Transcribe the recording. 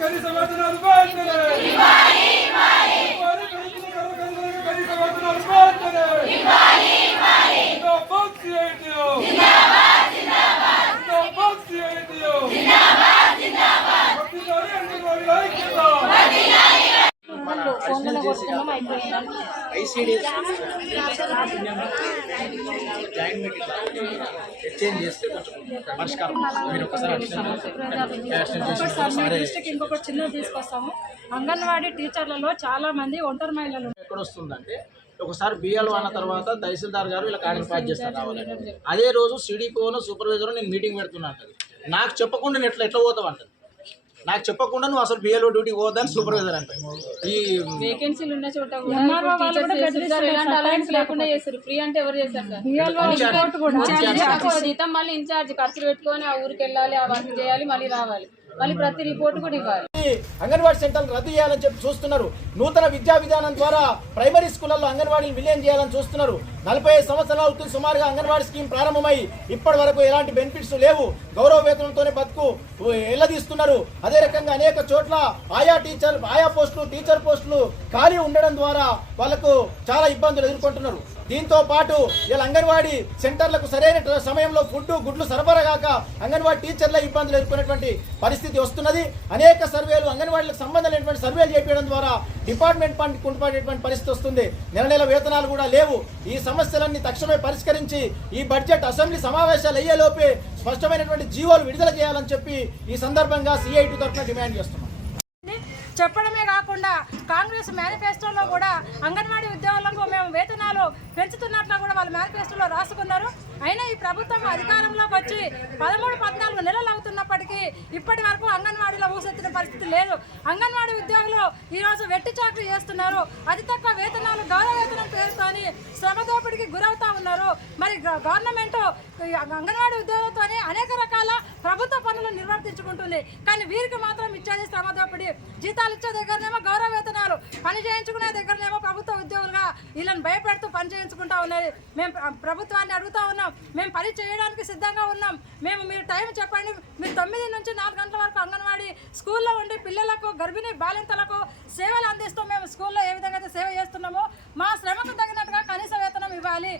ಕಲಿಸಬಹುದು ನಾನು ಬರ್ತೇನೆ join meeting exchange చేస్తే కొంచెం పరిష్కారం. మీరు ఒకసారి ఒకసారి దృష్టికి ఇంకొక చిన్న తీసుకొస్తాము. అంగన్వాడీ టీచర్లలో చాలా మంది ఒంటరి మహిళలు ఎక్కడ వస్తుందంటే ఒకసారి బిఎల్ అన్న తర్వాత తహసీల్దార్ గారు ఇలా పాస్ చేస్తారు రావాలని. అదే రోజు సిడిపోను సూపర్వైజర్ నేను మీటింగ్ పెడుతున్నా నాకు చెప్పకుండా నేను ఎట్లా ఎట్లా పోతావు అంటది నాకు చెప్పకుండా నువ్వు అసలు బిఎల్ఓ డ్యూటీకి పోదని సూపర్వైజర్ అంట. ఈ వేకెన్సీలు ఉన్న చోట. ఎలాంటి అలయన్స్ లేకుండా చేస్తారు. ఫ్రీ అంటే ఎవరు చేస్తారు సార్ జీతం మళ్ళీ ఇన్ఛార్జ్ ఖర్చులు పెట్టుకొని ఆ ఊరికి వెళ్ళాలి ఆ వర్క్ చేయాలి మళ్ళీ రావాలి. మళ్ళీ ప్రతి రిపోర్ట్ కూడా ఇవ్వాలి. అంగన్వాడీ సెంటర్లు రద్దు చేయాలని చెప్పి చూస్తున్నారు. నూతన విద్యా విధానం ద్వారా ప్రైమరీ స్కూళ్ళల్లో అంగన్వాడీని విలీనం చేయాలని చూస్తున్నారు. నలభై ఐదు సంవత్సరాలు అవుతుంది సుమారుగా అంగన్వాడీ స్కీమ్ ప్రారంభమై ఇప్పటి వరకు ఎలాంటి బెనిఫిట్స్ లేవు. గౌరవ వేతనంతోనే బతుకు ఎల్లదీస్తున్నారు. అదే రకంగా అనేక చోట్ల ఆయా టీచర్ ఆయా పోస్టులు టీచర్ పోస్టులు ఖాళీ ఉండడం ద్వారా వాళ్ళకు చాలా ఇబ్బందులు ఎదుర్కొంటున్నారు. దీంతో పాటు ఇలా అంగన్వాడీ సెంటర్లకు సరైన సమయంలో ఫుడ్ గుడ్లు సరఫరా కాక అంగన్వాడీ టీచర్ల ఇబ్బందులు ఎదుర్కొనేటువంటి పరిస్థితి వస్తున్నది. అనేక సర్వేలు అంగన్వాడీలకు సంబంధం లేనటువంటి సర్వేలు చేయడం ద్వారా డిపార్ట్మెంట్ ఫండ్ కుంటుపడేటువంటి పరిస్థితి వస్తుంది. నెల నెల వేతనాలు కూడా లేవు. ఈ సమస్యలన్నీ తక్షణమే పరిష్కరించి ఈ బడ్జెట్ అసెంబ్లీ సమావేశాలు అయ్యేలోపే స్పష్టమైనటువంటి జీవోలు విడుదల చేయాలని చెప్పి ఈ సందర్భంగా సిఐటి తరఫున డిమాండ్ చేస్తున్నాం. చెప్పడమే కాకుండా కాంగ్రెస్ మేనిఫెస్టోలో కూడా అంగన్వాడీ ఉద్యోగులకు మేము వేతనాలు పెంచుతున్నట్లు కూడా వాళ్ళ మేనిఫెస్టోలో రాసుకున్నారు. అయినా ఈ ప్రభుత్వం అధికారంలోకి వచ్చి పదమూడు పద్నాలుగు నెలలు అవుతున్నప్పటికీ ఇప్పటి వరకు అంగన్వాడీలో ఊసెత్తిన పరిస్థితి లేదు. అంగన్వాడీ ఉద్యోగులు ఈరోజు వెట్టి చాకరీ చేస్తున్నారు. అతి తక్కువ వేతనాలు గౌరవ వేతనం పేరుతోని శ్రమ దోపిడికి గురవుతా ఉన్నారు. మరి గ- గవర్నమెంట్ అంగన్వాడీ ఉద్యోగులతోనే అనేక రకాల ఉంది కానీ వీరికి మాత్రం ఇచ్చేది శ్రమ దోపిడీ జీతాలు ఇచ్చే దగ్గరనేమో గౌరవ వేతనాలు పని చేయించుకునే దగ్గరనేమో ప్రభుత్వ ఉద్యోగులుగా వీళ్ళని భయపెడుతూ పని చేయించుకుంటా ఉన్నది. మేము ప్రభుత్వాన్ని అడుగుతా ఉన్నాం. మేము పని చేయడానికి సిద్ధంగా ఉన్నాం. మేము మీరు టైం చెప్పండి. మీరు తొమ్మిది నుంచి నాలుగు గంటల వరకు అంగన్వాడీ స్కూల్లో ఉండి పిల్లలకు గర్భిణీ బాలింతలకు సేవలు అందిస్తూ మేము స్కూల్లో ఏ విధంగా అయితే సేవ చేస్తున్నామో మా శ్రమకు తగినట్టుగా కనీస వేతనం ఇవ్వాలి.